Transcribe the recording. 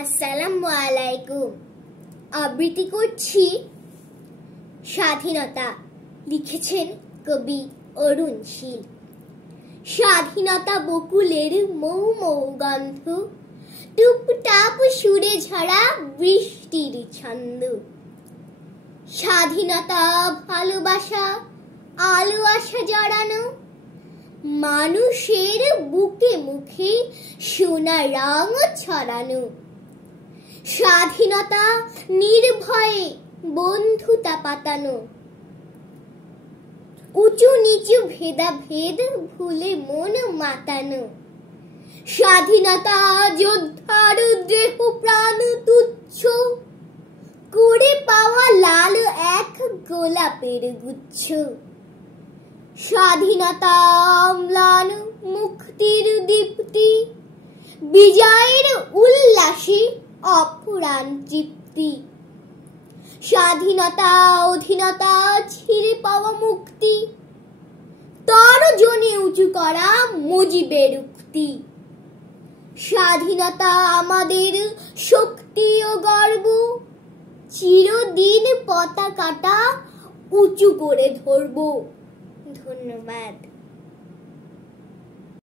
আসসালামু আলাইকুম। আবৃত্তি করছি স্বাধীনতা। লিখেছেন কবি অরুণ শীল। স্বাধীনতা বকুলের মৌ মৌ গন্ধ, টুপটাপ সুরে ঝরা বৃষ্টির ছন্দ। স্বাধীনতা ভালোবাসা আলো আশা জড়ানো, মানুষের বুকে মুখে সোনা রং ছড়ানো। স্বাধীনতা নির্ভয়ে বন্ধুতা পাতানো, উঁচু নিচু ভেদাভেদ ভুলে মন মাতানো। স্বাধীনতা যোদ্ধার দেহ প্রাণ তুচ্ছ করে পাওয়া লাল এক গোলাপের গুচ্ছ। স্বাধীনতা অম্লান মুক্তির দীপ্তি, বিজয়ের উল্লাসে অফুরান তৃপ্তি। স্বাধীনতা অধীনতা ছিঁড়ে পাওয়া মুক্তি, তর্জনী উঁচু করা মুজিবের উক্তি। স্বাধীনতা আমাদের শক্তি ও গর্ব, চিরদিন পতাকাটা উঁচু করে ধরব। ধন্যবাদ।